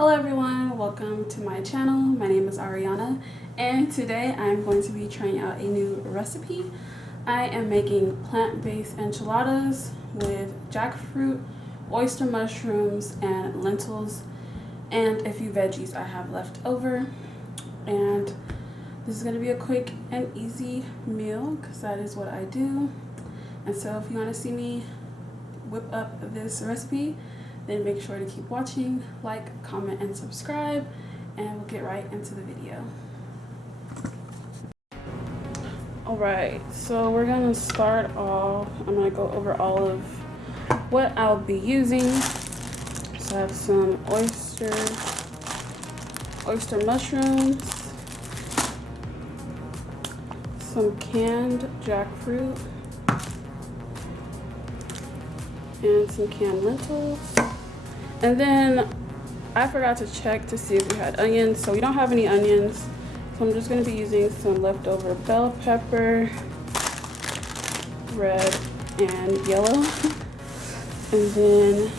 Hello everyone, welcome to my channel. My name is Ariana and today I'm going to be trying out a new recipe. I am making plant-based enchiladas with jackfruit, oyster mushrooms, and lentils, and a few veggies I have left over. And this is going to be a quick and easy meal because that is what I do. And so if you want to see me whip up this recipe, then make sure to keep watching, like, comment, and subscribe, and we'll get right into the video. Alright, so we're gonna start off. I'm gonna go over all of what I'll be using. So I have some oyster mushrooms, some canned jackfruit, and some canned lentils. And then I forgot to check to see if we had onions, so we don't have any onions. So I'm just going to be using some leftover bell pepper, red and yellow. And then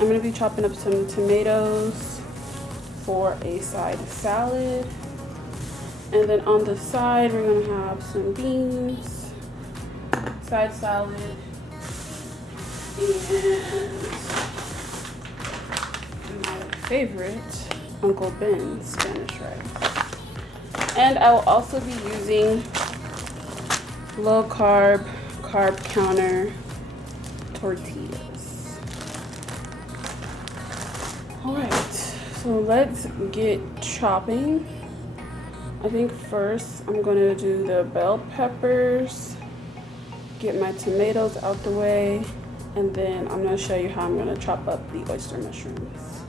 I'm going to be chopping up some tomatoes for a side salad. And then on the side, we're going to have some beans, side salad, and my favorite, Uncle Ben's Spanish rice. And I will also be using low carb counter tortillas. Alright, so let's get chopping. I think first I'm going to do the bell peppers, get my tomatoes out the way, and then I'm going to show you how I'm going to chop up the oyster mushrooms.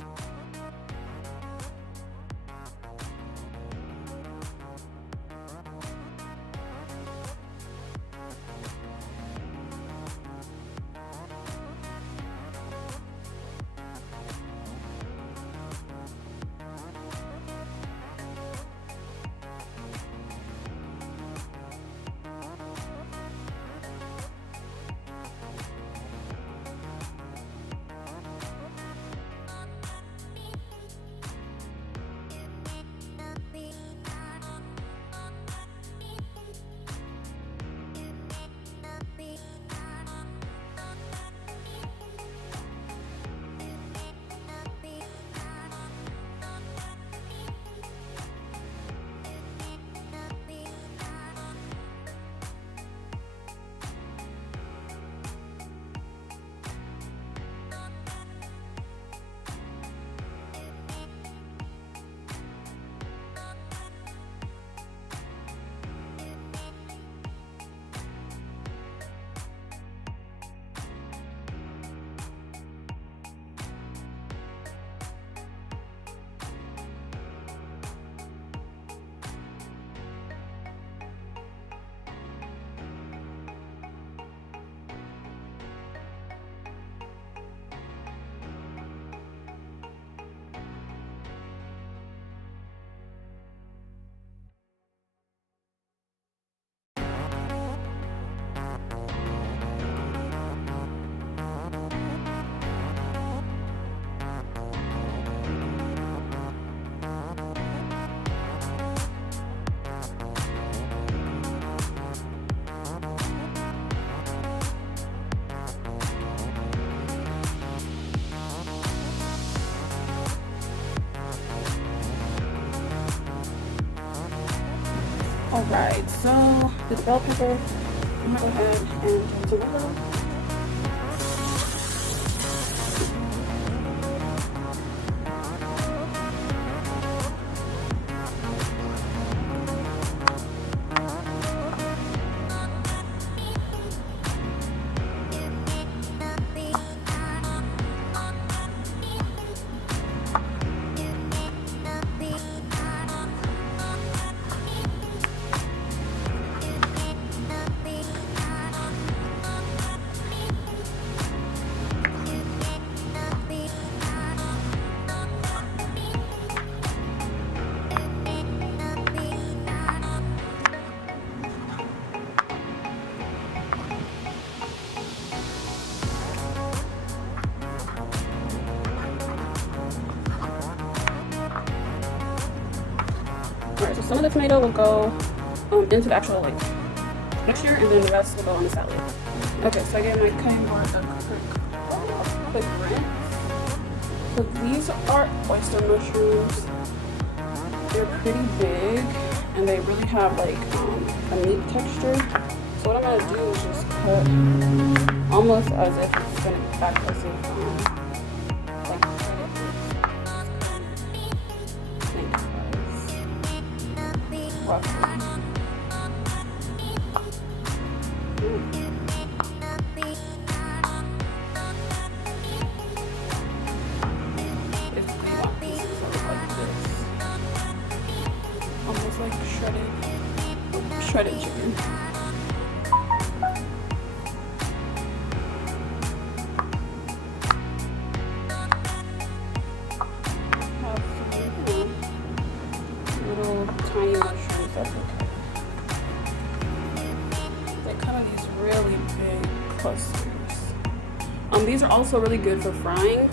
Alright, so the bell pepper, I'm going to go ahead and turn it over. some of the tomato will go into the actual like mixture, and then the rest will go on the salad. Okay, so I gave my cutting board a quick rinse. So these are oyster mushrooms. They're pretty big, and they really have like a meat texture. So what I'm gonna do is just cut almost as if it's gonna act as if like roughly. Basically, you want pieces of it like this, almost like shredded chicken. Little tiny mushrooms, that's okay. They come in these really big clusters. These are also really good for frying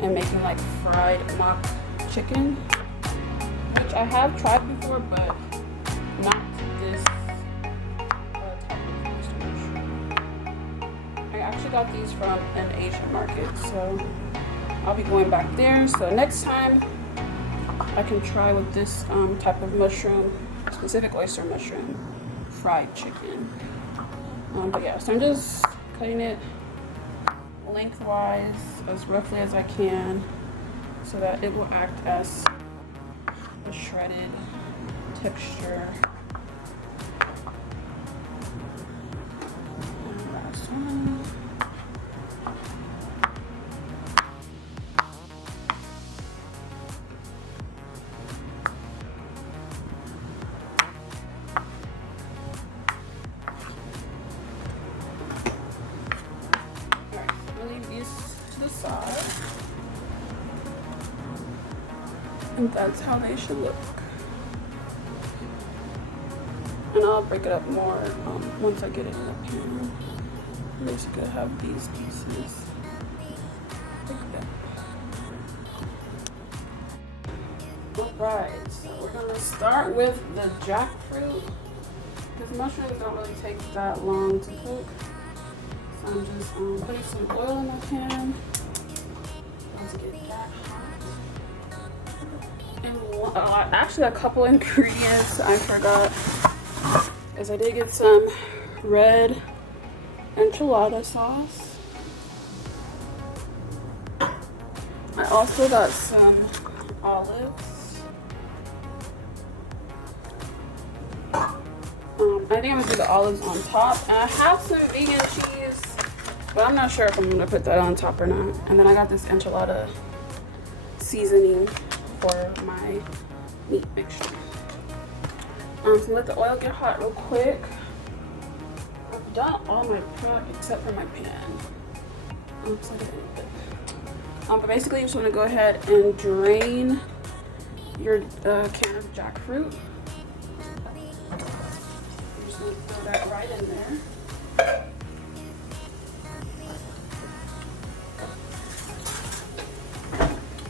and making like fried mock chicken, which I have tried before, but not this type of mushroom. I actually got these from an Asian market, so I'll be going back there. So next time I can try with this type of mushroom, specific oyster mushroom, fried chicken. But yeah, so I'm just cutting it lengthwise as roughly as I can so that it will act as a shredded texture. And the last one. To the side, and that's how they should look. And I'll break it up more once I get it in the pan. Basically, I have these pieces like that. Alright, so we're gonna start with the jackfruit, because mushrooms don't really take that long to cook. I'm just putting some oil in my pan. Let's get that hot. And actually, a couple ingredients I forgot is I did get some red enchilada sauce. I also got some olives. I think I'm gonna do the olives on top, and I have some vegan cheese, but I'm not sure if I'm gonna put that on top or not. And then I got this enchilada seasoning for my meat mixture. So let the oil get hot real quick. I've done all my prep except for my pan. Looks like it. But basically, you just want to go ahead and drain your can of jackfruit. Throw that right in there.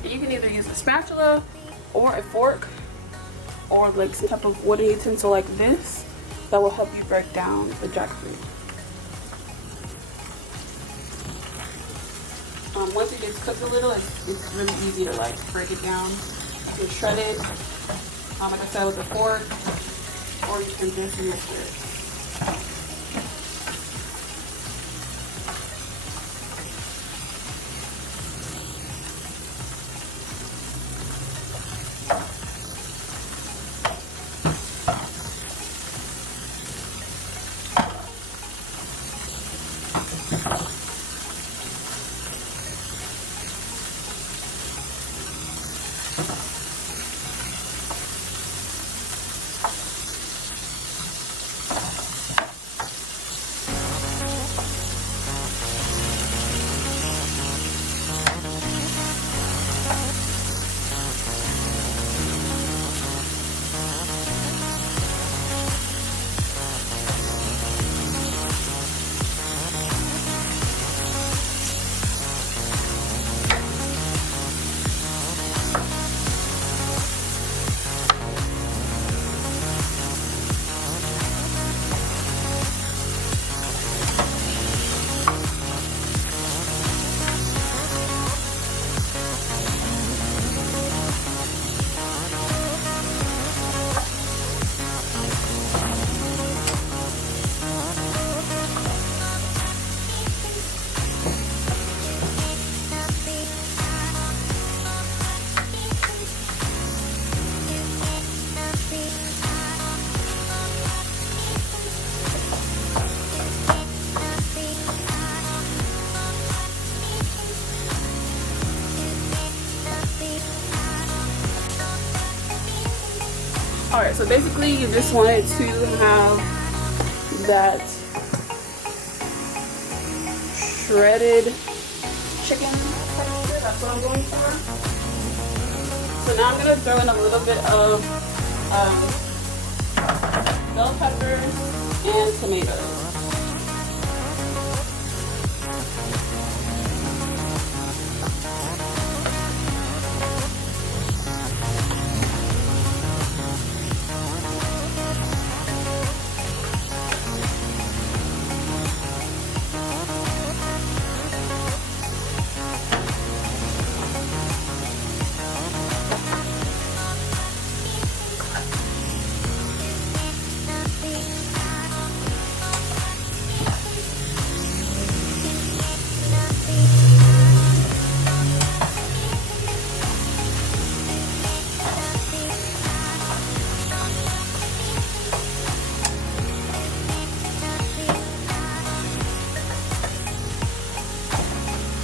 You can either use a spatula or a fork or like some type of wooden utensil like this that will help you break down the jackfruit. Once it gets cooked a little, it's really easy to like break it down. You can shred it, like I said, with a fork, or you can just use it. Alright, so basically you just wanted to have that shredded chicken texture. That's what I'm going for. So now I'm going to throw in a little bit of bell peppers and tomatoes.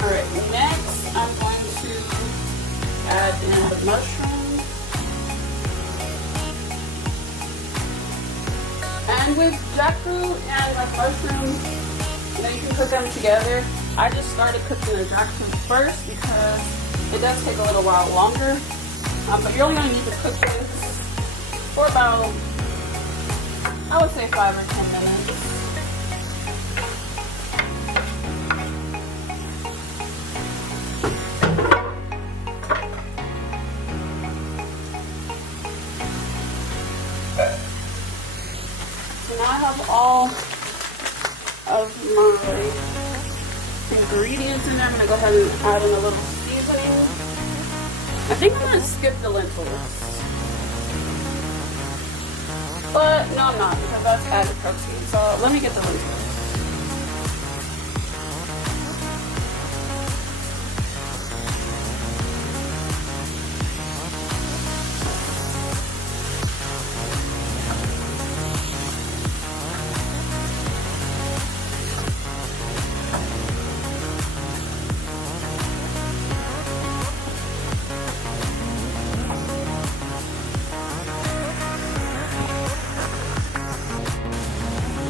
Alright, next I'm going to add in the mushrooms. And with jackfruit and like mushrooms, you know, you can cook them together. I just started cooking the jackfruit first because it does take a little while longer. But you're only going to need to cook this for about, I would say 5 or 10 minutes. So now I have all of my ingredients in there. I'm going to go ahead and add in a little seasoning. I think I'm going to skip the lentils. But no, I'm not, because that's added protein. So let me get the lentils.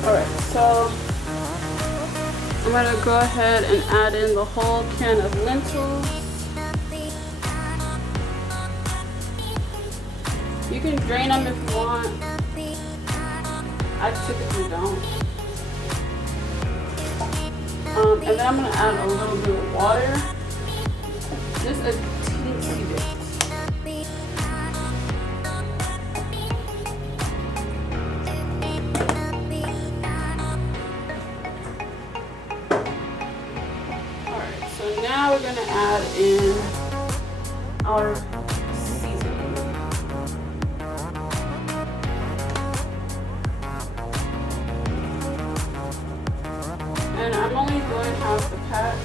Alright, so I'm going to go ahead and add in the whole can of lentils. You can drain them if you want. I typically don't. And then I'm going to add a little bit of water. Just a teensy bit. So now we're going to add in our seasoning. And I'm only doing half the pack.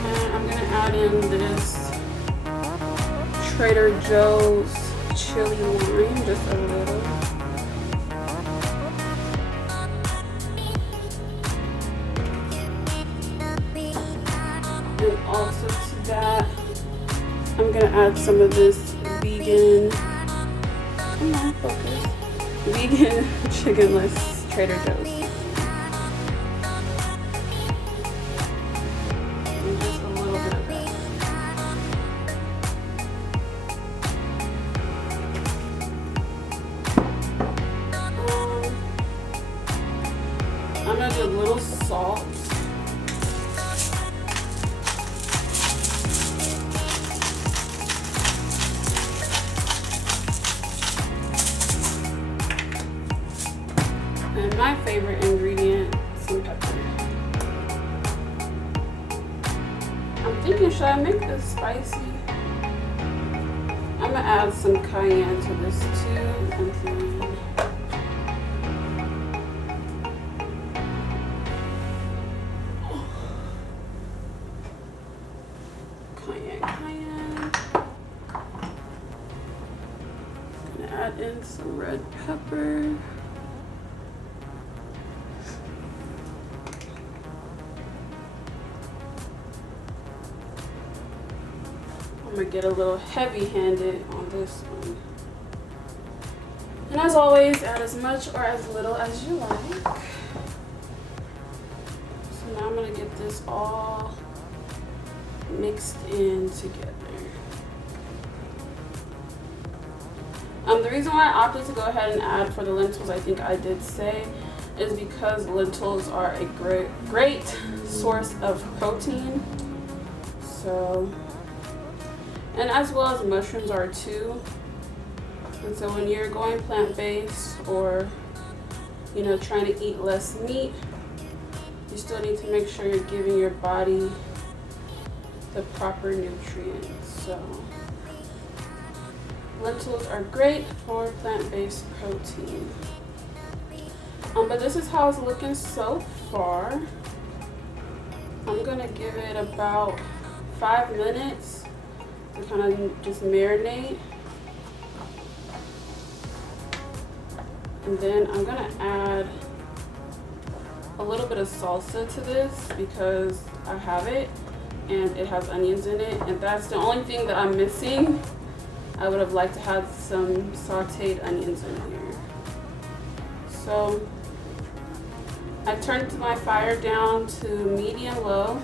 And I'm going to add in this Trader Joe's chili lime, just a little. And also to that, I'm gonna add some of this vegan, come on, focus, vegan chickenless Trader Joe's. And just a little bit of that. I'm gonna do a little salt. And my favorite ingredient, some pepper. I'm thinking, should I make this spicy? I'm gonna add some cayenne to this too. And then cayenne. Gonna add in some red pepper. I'm gonna get a little heavy-handed on this one. And as always, add as much or as little as you like. So now I'm gonna get this all mixed in together. The reason why I opted to go ahead and add for the lentils, I think I did say, is because lentils are a great source of protein. So, and as well as mushrooms are too. And so when you're going plant-based or, you know, trying to eat less meat, you still need to make sure you're giving your body the proper nutrients. So lentils are great for plant-based protein. But this is how it's looking so far. I'm gonna give it about 5 minutes to kind of just marinate. And then I'm gonna add a little bit of salsa to this because I have it and it has onions in it, and that's the only thing that I'm missing. I would have liked to have some sauteed onions in here. So I turned my fire down to medium low,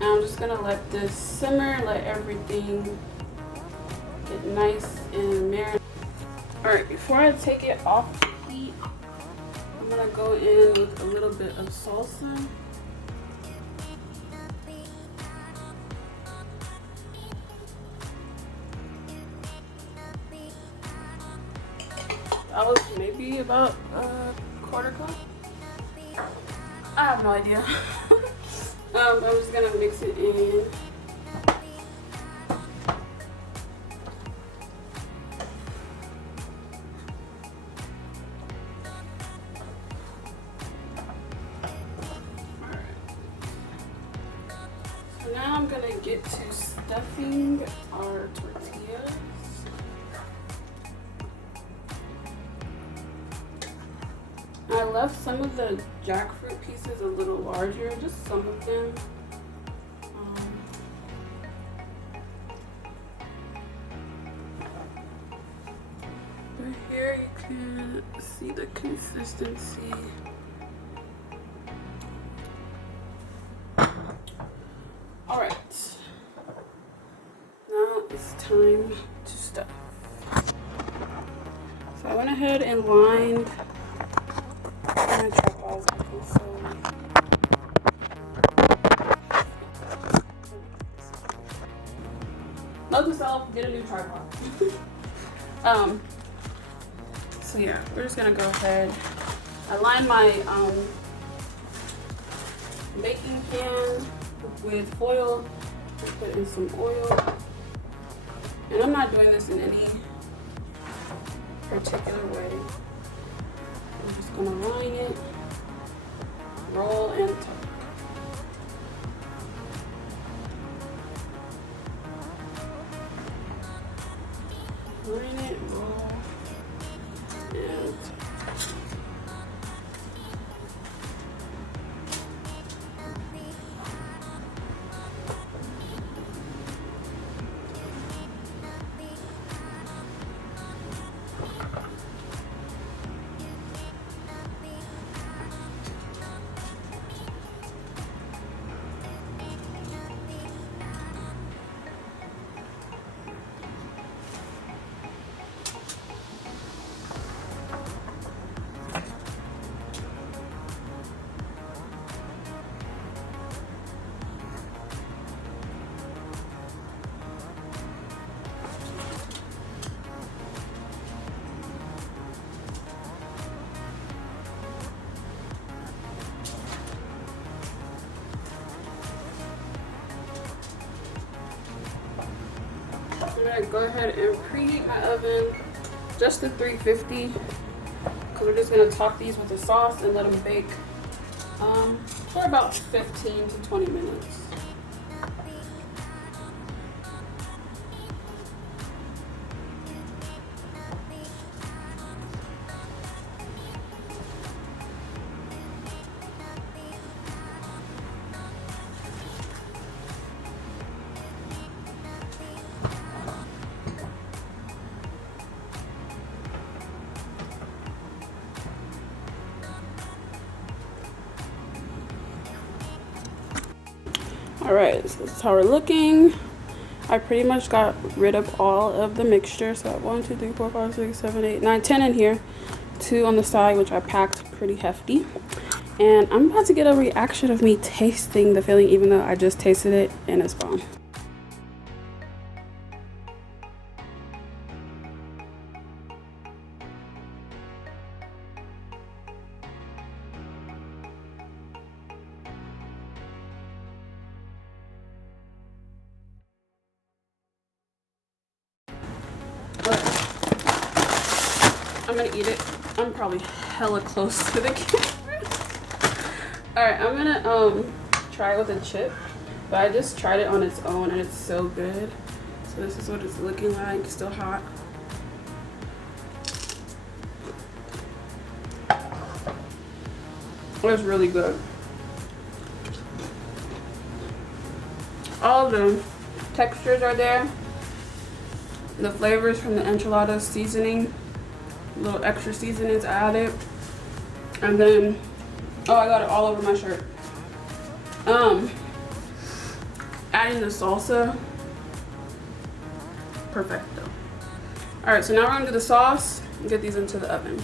and I'm just gonna let this simmer, let everything get nice and marinated. All right, before I take it off the heat, I'm gonna go in with a little bit of salsa. That was maybe about a quarter cup. I have no idea. I'm just gonna mix it in. So now I'm gonna get to stuffing our tortillas. I left some of the jackfruit pieces a little larger, just some of them. But here you can see the consistency. All right, now it's time to stuff. So I went ahead and lined my tripods, so note to self, get a new tripod. So yeah, we're just gonna go ahead. I lined my baking pan with foil. I put in some oil, and I'm not doing this in any particular way. I'm just gonna line it, roll, and tuck. Line it, roll, and tuck. I'm gonna go ahead and preheat my oven just to 350 because we're just gonna top these with the sauce and let them bake for about 15 to 20 minutes. All right, so this is how we're looking. I pretty much got rid of all of the mixture. So I have 1, 2, 3, 4, 5, 6, 7, 8, 9, 10 in here. 2 on the side, which I packed pretty hefty. And I'm about to get a reaction of me tasting the filling, even though I just tasted it and it's bomb. I'm gonna eat it. I'm probably hella close to the camera. Alright, I'm gonna try it with a chip. But I just tried it on its own and it's so good. So this is what it's looking like, still hot. It's really good. All the textures are there. The flavors from the enchiladas seasoning. Little extra seasonings added, and then I got it all over my shirt. Adding the salsa, perfecto. All right, so now we're gonna do the sauce and get these into the oven.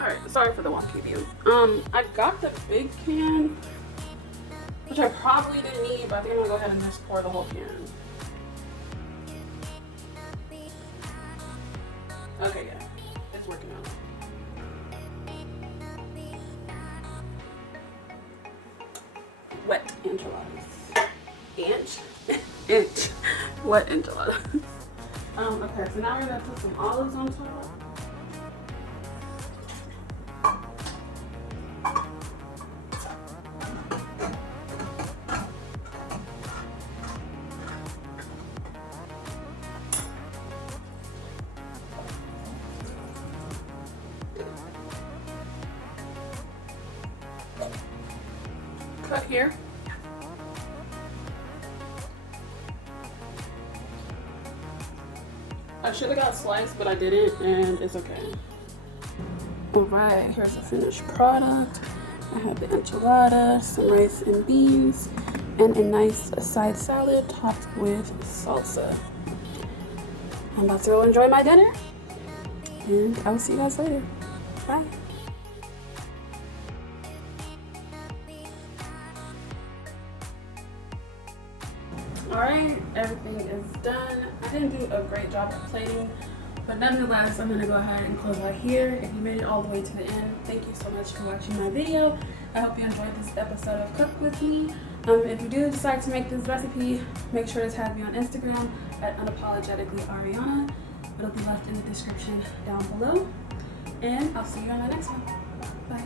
All right, sorry for the wonky view. I got the big can, which I probably didn't need, but I think I'm gonna go ahead and just pour the whole can. Okay, yeah, it's working out. Wet enchiladas. Wet enchiladas. Okay, so now we're gonna put some olives on top. Cut here. I should have got sliced, but I didn't, and it's okay. Alright, here's the finished product. I have the enchiladas, some rice and beans, and a nice side salad topped with salsa. I'm about to go enjoy my dinner, and I will see you guys later. Bye. Alright, everything is done. I didn't do a great job at plating, but nonetheless, I'm going to go ahead and close out here. If you made it all the way to the end, thank you so much for watching my video. I hope you enjoyed this episode of Cook With Me. If you do decide to make this recipe, make sure to tag me on Instagram at unapologeticallyariana. It'll be left in the description down below. And I'll see you on the next one. Bye.